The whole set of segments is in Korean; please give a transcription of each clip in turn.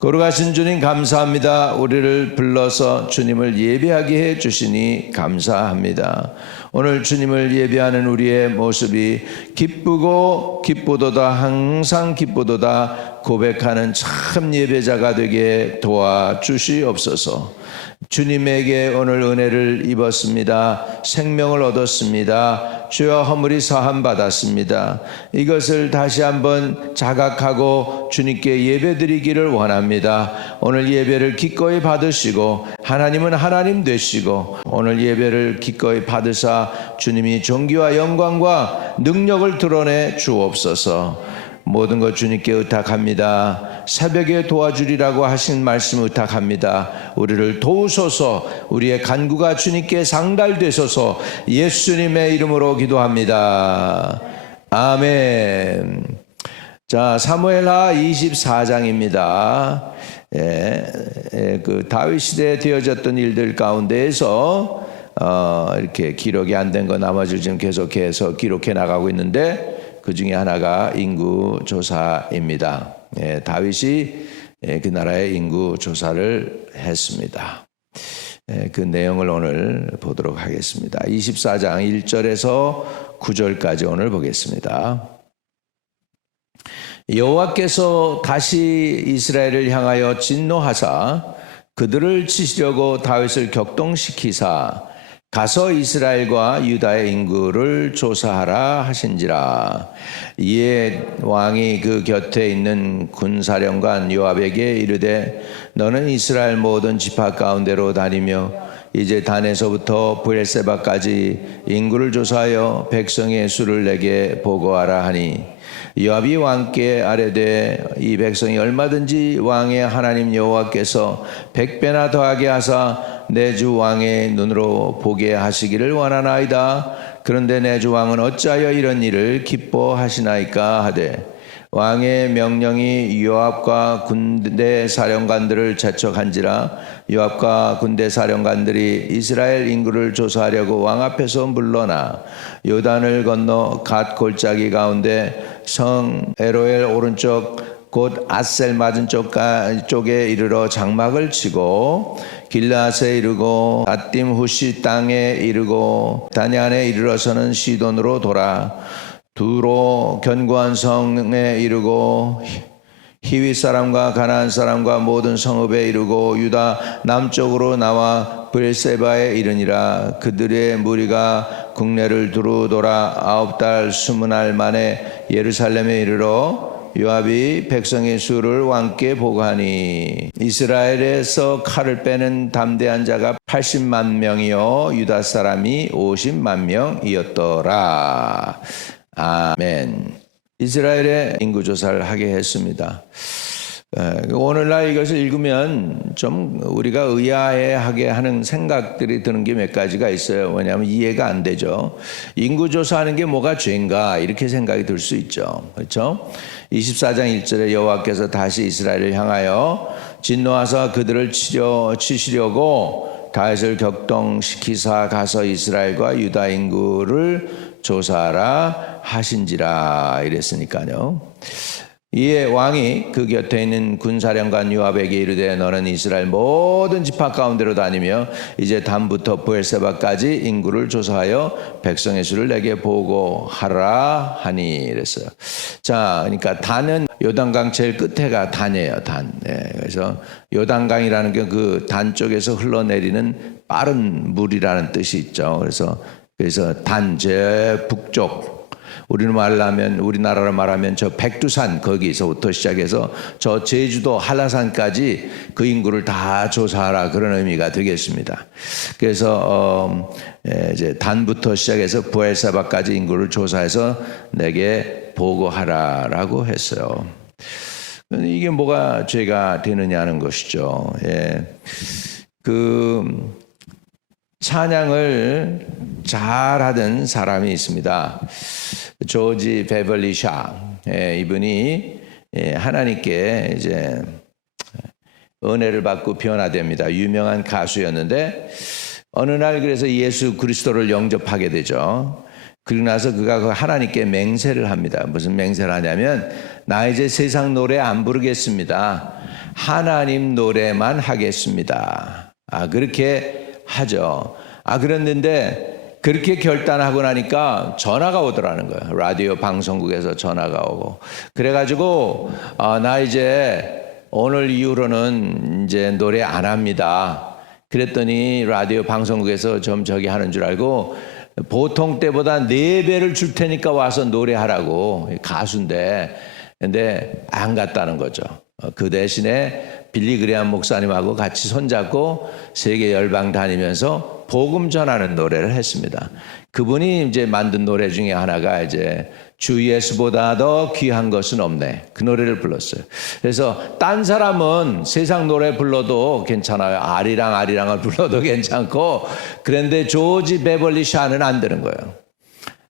거룩하신 주님 감사합니다. 우리를 불러서 주님을 예배하게 해 주시니 감사합니다. 오늘 주님을 예배하는 우리의 모습이 기쁘고 기쁘도다 항상 기쁘도다 고백하는 참 예배자가 되게 도와주시옵소서. 주님에게 오늘 은혜를 입었습니다. 생명을 얻었습니다. 죄와 허물이 사함 받았습니다. 이것을 다시 한번 자각하고 주님께 예배드리기를 원합니다. 오늘 예배를 기꺼이 받으시고 하나님은 하나님 되시고 오늘 예배를 기꺼이 받으사 주님이 존귀와 영광과 능력을 드러내 주옵소서. 모든 것 주님께 의탁합니다. 새벽에 도와주리라고 하신 말씀 의탁합니다. 우리를 도우소서. 우리의 간구가 주님께 상달되소서. 예수님의 이름으로 기도합니다. 아멘. 자, 사무엘하 24장입니다. 그 다윗 시대에 되어졌던 일들 가운데에서 이렇게 기록이 안 된 거 나머지를 지금 계속해서 기록해 나가고 있는데 그 중에 하나가 인구 조사입니다. 다윗이 그 나라의 인구 조사를 했습니다. 그 내용을 오늘 보도록 하겠습니다. 24장 1절에서 9절까지 오늘 보겠습니다. 여호와께서 다시 이스라엘을 향하여 진노하사 그들을 치시려고 다윗을 격동시키사 가서 이스라엘과 유다의 인구를 조사하라 하신지라. 이에 왕이 그 곁에 있는 군사령관 요압에게 이르되 너는 이스라엘 모든 지파 가운데로 다니며 이제 단에서부터 브엘세바까지 인구를 조사하여 백성의 수를 내게 보고하라 하니 요압이 왕께 아뢰되 이 백성이 얼마든지 왕의 하나님 여호와께서 100배나 더하게 하사 내 주 왕의 눈으로 보게 하시기를 원하나이다. 그런데 내 주 왕은 어찌하여 이런 일을 기뻐하시나이까 하되 왕의 명령이 요압과 군대 사령관들을 재촉한지라. 요압과 군대 사령관들이 이스라엘 인구를 조사하려고 왕 앞에서 물러나 요단을 건너 갓 골짜기 가운데 성 에로엘 오른쪽 곧 아셀 맞은 쪽에 이르러 장막을 치고 길라앗에 이르고 앗딤 후시 땅에 이르고 다니안에 이르러서는 시돈으로 돌아 두로 견고한 성에 이르고 히윗 사람과 가나안 사람과 모든 성읍에 이르고 유다 남쪽으로 나와 브엘세바에 이르니라. 그들의 무리가 국내를 두루 돌아 9달 20날 만에 예루살렘에 이르러 요압이 백성의 수를 왕께 보고하니 이스라엘에서 칼을 빼는 담대한 자가 80만 명이요 유다 사람이 50만 명이었더라. 아멘. 이스라엘의 인구조사를 하게 했습니다. 오늘날 이것을 읽으면 좀 우리가 의아해하게 하는 생각들이 드는 게 몇 가지가 있어요. 왜냐하면 이해가 안 되죠. 인구조사하는 게 뭐가 죄인가 이렇게 생각이 들 수 있죠. 그렇죠? 24장 1절에 여호와께서 다시 이스라엘을 향하여 진노하사 그들을 치시려고 다윗을 격동시키사 가서 이스라엘과 유다 인구를 조사하라 하신지라 이랬으니까요. 이에 왕이 그 곁에 있는 군사령관 요압에게 이르되 너는 이스라엘 모든 지파 가운데로 다니며 이제 단부터 브엘세바까지 인구를 조사하여 백성의 수를 내게 보고하라 하니 이랬어요. 자, 그러니까 단은 요단강 제일 끝에가 단이에요. 단. 그래서 요단강이라는 게 그 단 쪽에서 흘러내리는 빠른 물이라는 뜻이 있죠. 그래서 단 제 북쪽 우리나라로 말하면 저 백두산 거기서부터 시작해서 저 제주도 한라산까지 그 인구를 다 조사하라, 그런 의미가 되겠습니다. 그래서 이제 단부터 시작해서 부엘사바까지 인구를 조사해서 내게 보고하라라고 했어요. 이게 뭐가 죄가 되느냐는 것이죠. 그 찬양을 잘하던 사람이 있습니다. 조지 베벌리 샤. 이분이 하나님께 이제 은혜를 받고 변화됩니다. 유명한 가수였는데 어느 날 그래서 예수 그리스도를 영접하게 되죠. 그리고 나서 그가 하나님께 맹세를 합니다. 무슨 맹세를 하냐면, 나 이제 세상 노래 안 부르겠습니다. 하나님 노래만 하겠습니다. 그렇게 하죠. 그랬는데 그렇게 결단하고 나니까 전화가 오더라는 거예요. 라디오 방송국에서 전화가 오고. 그래가지고 나 이제 오늘 이후로는 이제 노래 안 합니다. 그랬더니 라디오 방송국에서 좀 저기 하는 줄 알고 보통 때보다 4배를 줄 테니까 와서 노래하라고, 가수인데. 근데 안 갔다는 거죠. 그 대신에 빌리 그레함 목사님하고 같이 손잡고 세계 열방 다니면서 복음 전하는 노래를 했습니다. 그분이 이제 만든 노래 중에 하나가 이제 주 예수보다 더 귀한 것은 없네, 그 노래를 불렀어요. 그래서 딴 사람은 세상 노래 불러도 괜찮아요. 아리랑을 불러도 괜찮고, 그런데 조지 베벌리 샤는 안 되는 거예요.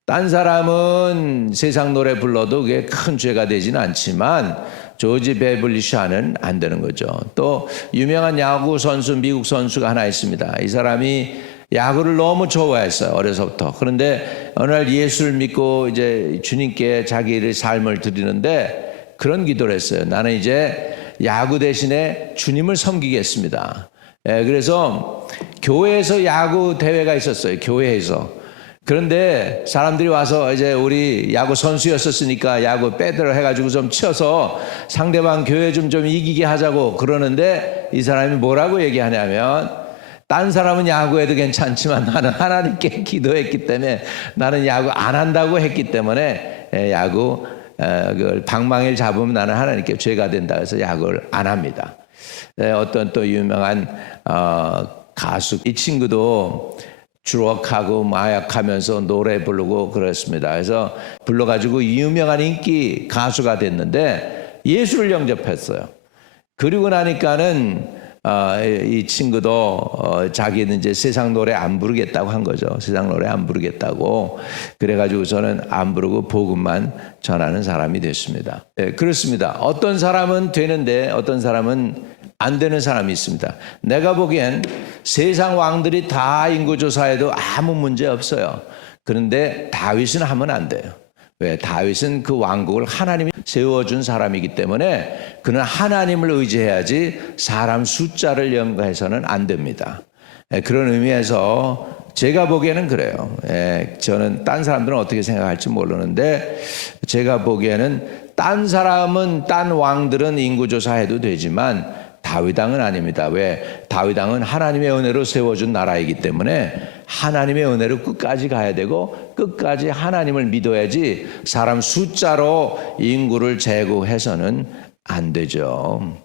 딴 사람은 세상 노래 불러도 그게 큰 죄가 되지는 않지만 조지 베벌리 샤는 안 되는 거죠. 또 유명한 야구 선수, 미국 선수가 하나 있습니다. 이 사람이 야구를 너무 좋아했어요, 어려서부터. 그런데 어느 날 예수를 믿고 이제 주님께 자기의 삶을 드리는데 그런 기도를 했어요. 나는 이제 야구 대신에 주님을 섬기겠습니다. 그래서 교회에서 야구 대회가 있었어요, 교회에서. 그런데 사람들이 와서 이제 우리 야구 선수였었으니까 야구 빼들어 해가지고 좀 쳐서 상대방 교회 좀 이기게 하자고 그러는데, 이 사람이 뭐라고 얘기하냐면, 딴 사람은 야구해도 괜찮지만 나는 하나님께 기도했기 때문에, 나는 야구 안 한다고 했기 때문에 야구 그 방망이를 잡으면 나는 하나님께 죄가 된다 해서 야구를 안 합니다. 어떤 또 유명한 가수, 이 친구도 주럭하고 마약하면서 노래 부르고 그랬습니다. 그래서 불러가지고 유명한 인기 가수가 됐는데 예수를 영접했어요. 그리고 나니까는 이 친구도 자기는 이제 세상 노래 안 부르겠다고 한 거죠. 세상 노래 안 부르겠다고. 그래가지고 저는 안 부르고 복음만 전하는 사람이 됐습니다. 그렇습니다. 어떤 사람은 되는데 어떤 사람은 안 되는 사람이 있습니다. 내가 보기엔 세상 왕들이 다 인구조사해도 아무 문제 없어요. 그런데 다윗은 하면 안 돼요. 왜? 다윗은 그 왕국을 하나님이 세워준 사람이기 때문에 그는 하나님을 의지해야지 사람 숫자를 연구해서는 안 됩니다. 그런 의미에서 제가 보기에는 그래요. 저는 딴 사람들은 어떻게 생각할지 모르는데 제가 보기에는 딴 사람은, 딴 왕들은 인구조사해도 되지만 다윗 왕은 아닙니다. 왜? 다윗 왕은 하나님의 은혜로 세워준 나라이기 때문에 하나님의 은혜로 끝까지 가야 되고 끝까지 하나님을 믿어야지 사람 숫자로 인구를 재고해서는 안 되죠.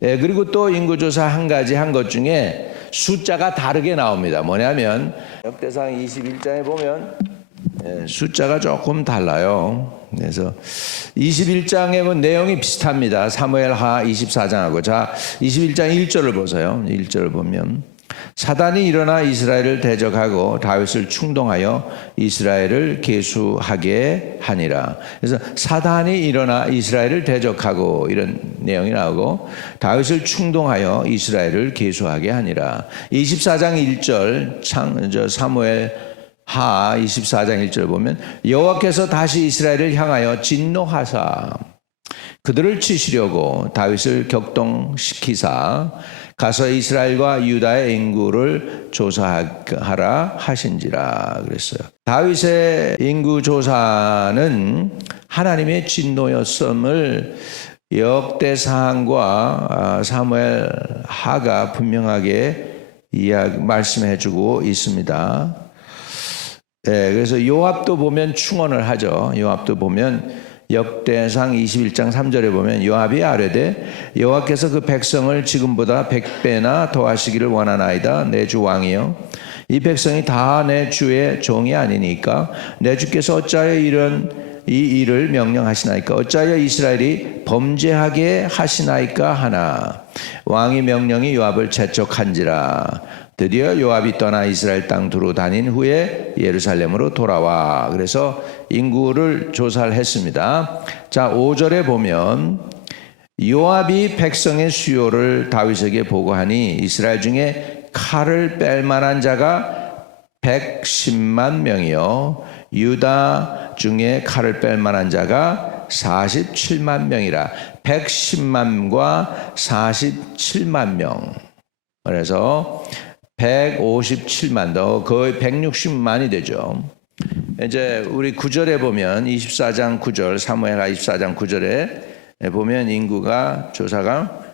그리고 또 인구조사 한 가지 한 것 중에 숫자가 다르게 나옵니다. 뭐냐면 역대상 21장에 보면 숫자가 조금 달라요. 그래서 21장에 보면 내용이 비슷합니다. 사무엘하 24장하고. 자, 21장 1절을 보세요. 1절을 보면 사단이 일어나 이스라엘을 대적하고 다윗을 충동하여 이스라엘을 계수하게 하니라. 그래서 사단이 일어나 이스라엘을 대적하고 이런 내용이 나오고 다윗을 충동하여 이스라엘을 계수하게 하니라. 24장 1절 사무엘 하 24장 1절 보면 여호와께서 다시 이스라엘을 향하여 진노하사 그들을 치시려고 다윗을 격동시키사 가서 이스라엘과 유다의 인구를 조사하라 하신지라 그랬어요. 다윗의 인구 조사는 하나님의 진노였음을 역대사항과 사무엘 하가 분명하게 말씀해 주고 있습니다. 예, 그래서 요압도 보면 충언을 하죠. 요압도 보면 역대상 21장 3절에 보면 요압이 아뢰되 여호와께서 그 백성을 지금보다 100배나 더하시기를 원하나이다. 내 주 왕이여, 이 백성이 다 내 주의 종이 아니니까 내 주께서 어찌하여 이 일을 명령하시나이까? 어찌하여 이스라엘이 범죄하게 하시나이까 하나. 왕이 명령이 요압을 재촉한지라. 드디어 요압이 떠나 이스라엘 땅 두루 다닌 후에 예루살렘으로 돌아와. 그래서 인구를 조사를 했습니다. 자, 5절에 보면 요압이 백성의 수요를 다윗에게 보고하니 이스라엘 중에 칼을 뺄 만한 자가 110만 명이요 유다 중에 칼을 뺄 만한 자가 47만 명이라. 110만과 47만 명. 그래서 157만, 더 거의 160만이 되죠. 이제 우리 9절에 보면 24장 9절, 사무엘하 24장 9절에 보면 인구가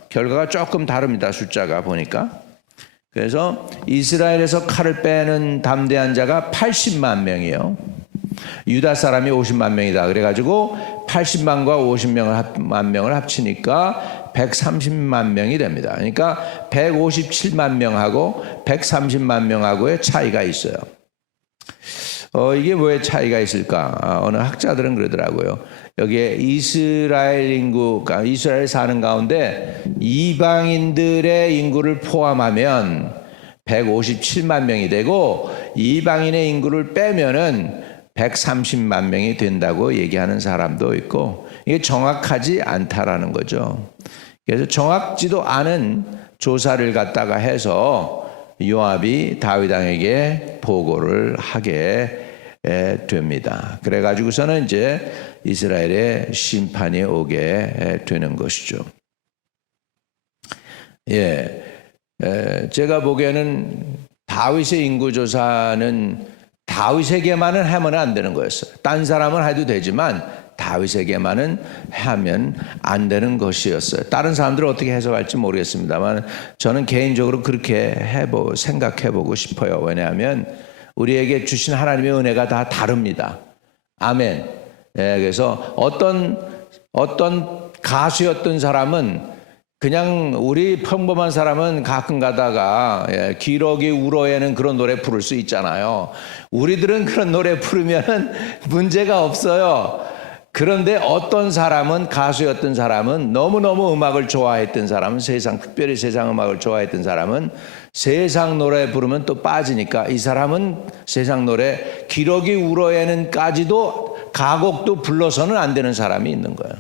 결과가 조금 다릅니다. 숫자가 보니까. 그래서 이스라엘에서 칼을 빼는 담대한 자가 80만 명이에요. 유다 사람이 50만 명이다. 그래가지고 80만과 50만 명을 합치니까 130만 명이 됩니다. 그러니까 157만 명하고 130만 명하고의 차이가 있어요. 이게 왜 차이가 있을까? 어느 학자들은 그러더라고요. 여기에 이스라엘 인구가 이스라엘 사는 가운데 이방인들의 인구를 포함하면 157만 명이 되고 이방인의 인구를 빼면은 130만 명이 된다고 얘기하는 사람도 있고, 이게 정확하지 않다라는 거죠. 그래서 정확지도 않은 조사를 갖다가 해서 요압이 다윗 왕에게 보고를 하게 됩니다. 그래가지고서는 이제 이스라엘의 심판이 오게 되는 것이죠. 예, 제가 보기에는 다윗의 인구 조사는 다윗에게만은 하면 안 되는 거였어요. 딴 사람은 해도 되지만 다윗에게만은 하면 안 되는 것이었어요. 다른 사람들은 어떻게 해석할지 모르겠습니다만 저는 개인적으로 그렇게 생각해보고 싶어요. 왜냐하면 우리에게 주신 하나님의 은혜가 다 다릅니다. 아멘. 그래서 어떤 가수였던 사람은 그냥 우리 평범한 사람은 가끔 가다가 기러기 울어에는 그런 노래 부를 수 있잖아요. 우리들은 그런 노래 부르면 문제가 없어요. 그런데 어떤 사람은, 가수였던 사람은, 너무너무 음악을 좋아했던 사람은, 특별히 세상 음악을 좋아했던 사람은 세상 노래 부르면 또 빠지니까 이 사람은 세상 노래 기러기 울어에는까지도 가곡도 불러서는 안 되는 사람이 있는 거예요.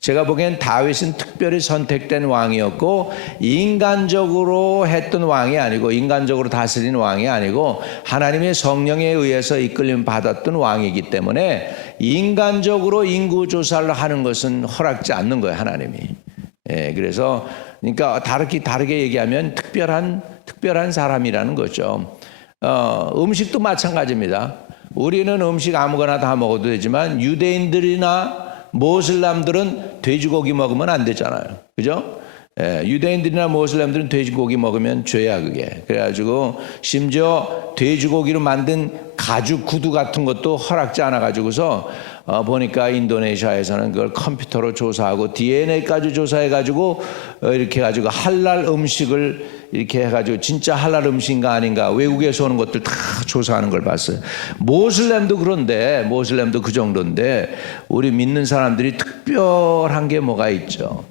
제가 보기엔 다윗은 특별히 선택된 왕이었고 인간적으로 했던 왕이 아니고, 인간적으로 다스린 왕이 아니고 하나님의 성령에 의해서 이끌림 받았던 왕이기 때문에 인간적으로 인구조사를 하는 것은 허락지 않는 거예요, 하나님이. 그래서 그러니까 다르게 얘기하면 특별한 사람이라는 거죠. 음식도 마찬가지입니다. 우리는 음식 아무거나 다 먹어도 되지만 유대인들이나 모슬람들은 돼지고기 먹으면 안 되잖아요. 그죠? 유대인들이나 모슬람들은 돼지고기 먹으면 죄야, 그게. 그래가지고 심지어 돼지고기로 만든 가죽 구두 같은 것도 허락지 않아가지고서 보니까 인도네시아에서는 그걸 컴퓨터로 조사하고 DNA까지 조사해가지고 이렇게 해가지고 할랄 음식을 이렇게 해가지고 진짜 할랄 음식인가 아닌가 외국에서 오는 것들 다 조사하는 걸 봤어요. 모슬렘도 그런데, 모슬렘도 그 정도인데 우리 믿는 사람들이 특별한 게 뭐가 있죠.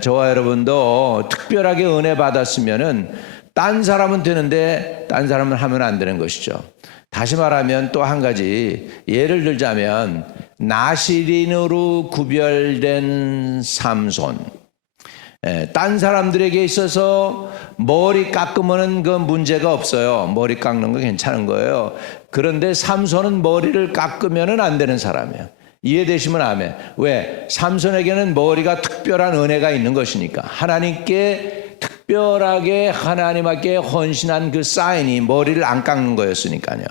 저와 여러분도 특별하게 은혜 받았으면은 딴 사람은 되는데 딴 사람은 하면 안 되는 것이죠. 다시 말하면 또 한 가지 예를 들자면 나시린으로 구별된 삼손, 딴 사람들에게 있어서 머리 깎으면 그 문제가 없어요. 머리 깎는 거 괜찮은 거예요. 그런데 삼손은 머리를 깎으면 안 되는 사람이에요. 이해되시면 아멘. 왜? 삼손에게는 머리가 특별한 은혜가 있는 것이니까. 하나님께 특별하게 하나님께 헌신한 그 사인이 머리를 안 깎는 거였으니까요.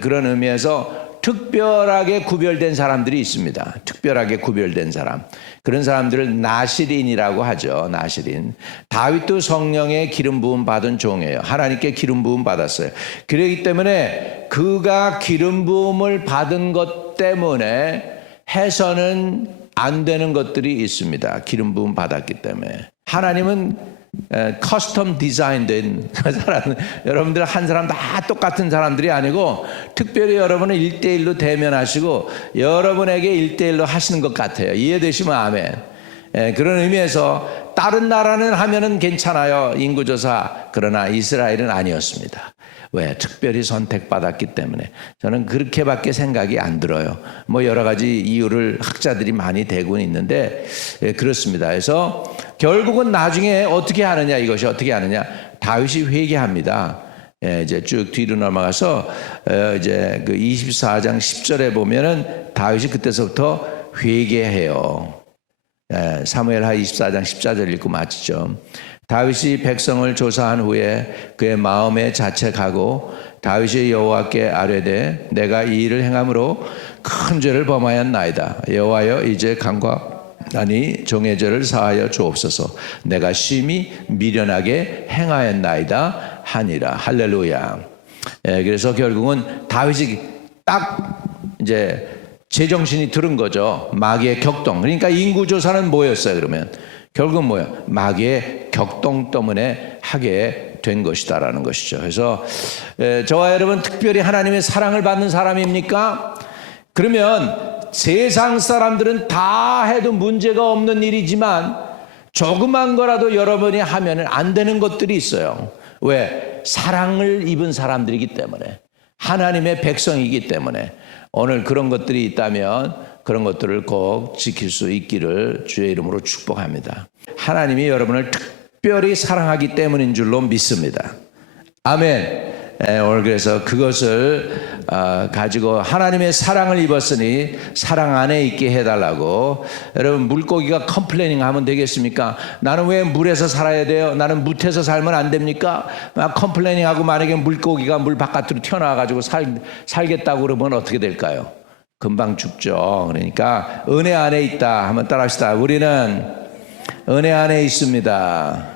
그런 의미에서 특별하게 구별된 사람들이 있습니다. 특별하게 구별된 사람. 그런 사람들을 나시린이라고 하죠. 나시린. 다윗도 성령의 기름 부음 받은 종이에요. 하나님께 기름 부음 받았어요. 그렇기 때문에 그가 기름 부음을 받은 것 때문에 해서는 안 되는 것들이 있습니다. 기름 부음 받았기 때문에. 하나님은 커스텀 디자인된 사람, 여러분들 한 사람 다 똑같은 사람들이 아니고 특별히 여러분을 1대1로 대면하시고 여러분에게 1대1로 하시는 것 같아요. 이해되시면 아멘. 그런 의미에서 다른 나라는 하면은 괜찮아요. 인구조사. 그러나 이스라엘은 아니었습니다. 왜? 특별히 선택받았기 때문에. 저는 그렇게밖에 생각이 안 들어요. 뭐 여러 가지 이유를 학자들이 많이 대고 있는데 그렇습니다. 그래서 결국은 나중에 어떻게 하느냐, 이것이 어떻게 하느냐. 다윗이 회개합니다. 이제 쭉 뒤로 넘어가서 이제 그 24장 10절에 보면은 다윗이 그때서부터 회개해요. 사무엘하 24장 14절 읽고 마치죠. 다윗이 백성을 조사한 후에 그의 마음에 자책하고 다윗이 여호와께 아뢰되 내가 이 일을 행함으로 큰 죄를 범하였나이다. 여호와여 이제 간과하니 종의 죄를 사하여 주옵소서. 내가 심히 미련하게 행하였나이다 하니라. 할렐루야. 그래서 결국은 다윗이 딱 이제 제정신이 들은 거죠. 마귀의 격동. 그러니까 인구조사는 뭐였어요? 그러면 결국은 뭐예요? 마귀의 격동 때문에 하게 된 것이다라는 것이죠. 그래서 저와 여러분 특별히 하나님의 사랑을 받는 사람입니까? 그러면 세상 사람들은 다 해도 문제가 없는 일이지만 조그만 거라도 여러분이 하면 안 되는 것들이 있어요. 왜? 사랑을 입은 사람들이기 때문에, 하나님의 백성이기 때문에. 오늘 그런 것들이 있다면 그런 것들을 꼭 지킬 수 있기를 주의 이름으로 축복합니다. 하나님이 여러분을 특별히 사랑하기 때문인 줄로 믿습니다. 아멘. 오늘 그래서 그것을 가지고 하나님의 사랑을 입었으니 사랑 안에 있게 해달라고. 여러분 물고기가 컴플레이닝 하면 되겠습니까? 나는 왜 물에서 살아야 돼요? 나는 묻혀서 살면 안 됩니까? 막 컴플레이닝하고 만약에 물고기가 물 바깥으로 튀어나와가지고 살겠다고 그러면 어떻게 될까요? 금방 죽죠. 그러니까 은혜 안에 있다. 한번 따라합시다. 우리는 은혜 안에 있습니다.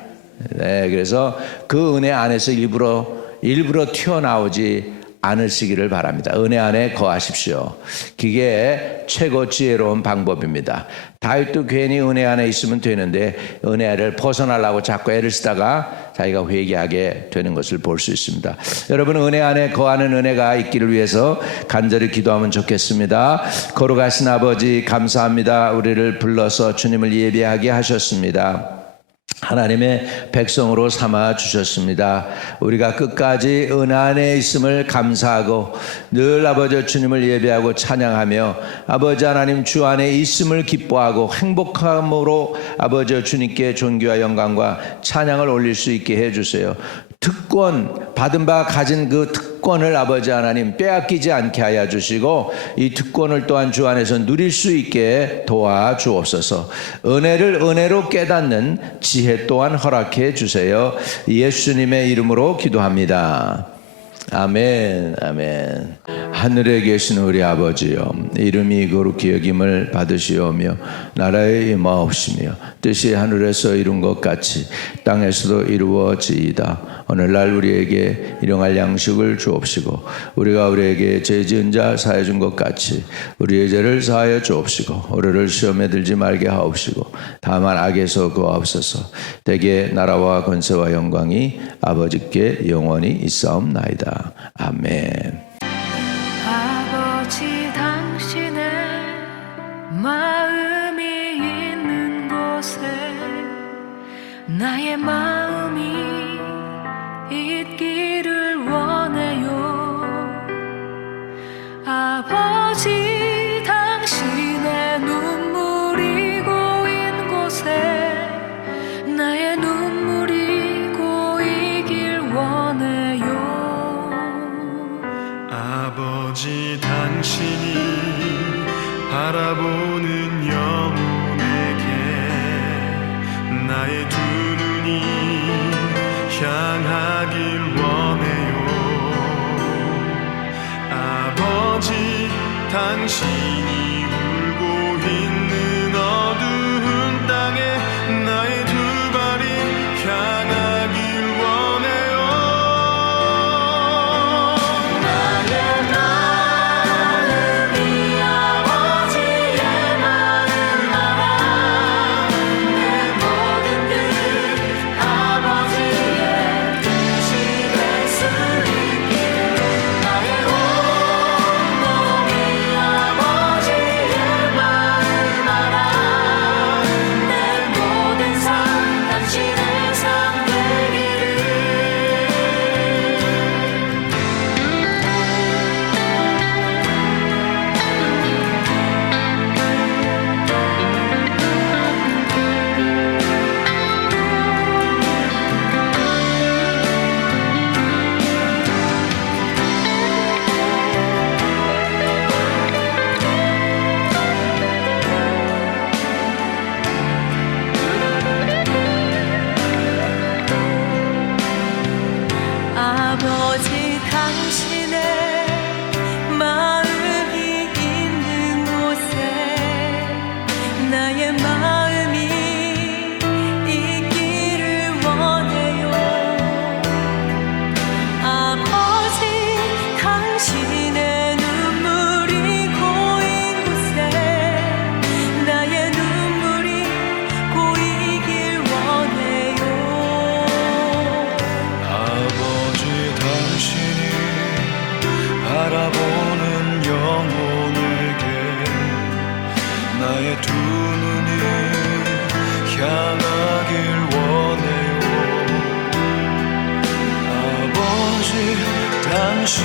네, 그래서 그 은혜 안에서 일부러 튀어나오지 않으시기를 바랍니다. 은혜 안에 거하십시오. 그게 최고 지혜로운 방법입니다. 다윗도 괜히 은혜 안에 있으면 되는데 은혜를 벗어나려고 자꾸 애를 쓰다가 자기가 회개하게 되는 것을 볼 수 있습니다. 여러분 은혜 안에 거하는 은혜가 있기를 위해서 간절히 기도하면 좋겠습니다. 거룩하신 아버지 감사합니다. 우리를 불러서 주님을 예배하게 하셨습니다. 하나님의 백성으로 삼아 주셨습니다. 우리가 끝까지 은혜 안에 있음을 감사하고 늘 아버지 주님을 예배하고 찬양하며 아버지 하나님 주 안에 있음을 기뻐하고 행복함으로 아버지 주님께 존귀와 영광과 찬양을 올릴 수 있게 해주세요. 특권 받은 바 가진 그 특권을 아버지 하나님 빼앗기지 않게 하여 주시고 이 특권을 또한 주 안에서 누릴 수 있게 도와주옵소서. 은혜를 은혜로 깨닫는 지혜 또한 허락해 주세요. 예수님의 이름으로 기도합니다. 아멘. 아멘. 하늘에 계신 우리 아버지여, 이름이 거룩히 여김을 받으시오며 나라에 임하옵시며 뜻이 하늘에서 이룬 것 같이 땅에서도 이루어지이다. 오늘날 우리에게 일용할 양식을 주옵시고 우리가 우리에게 죄 지은 자 사해 준 것 같이 우리의 죄를 사하여 주옵시고 우리를 시험에 들지 말게 하옵시고 다만 악에서 구하옵소서. 대개 나라와 권세와 영광이 아버지께 영원히 있사옵나이다. 아멘. 아버지 당신의 마음이 있는 곳에 나의 마음이 있기를 원해요. 아버지 당신의 눈물이 고인 곳에 나의 눈물이 고이길 원해요. 아버지 당신이 바라보는 영혼에게 나의 두 눈이 향하길 원해요. 아버지 당신이 울고 있는 어두운 땅에 나의 두 발이 향하길 원해요. 나의 마음이 아버지의 마음 알아. 내 모든 뜻 아버지의 뜻이 될 수 있기를. 나의 온몸이 아버지의 마음 알아. 내 모든 삶 당신의 삶 되기를. 아버지 당신의 마음이 있는 곳에 나의 마음이 있기를 원해요. 아버지 당신의 눈물이 고인 곳에 나의 눈물이 고이길 원해요. 아버지 당신이 바라보는 영혼에게 나의 두 눈이 향하길 원해요. 아버지 당신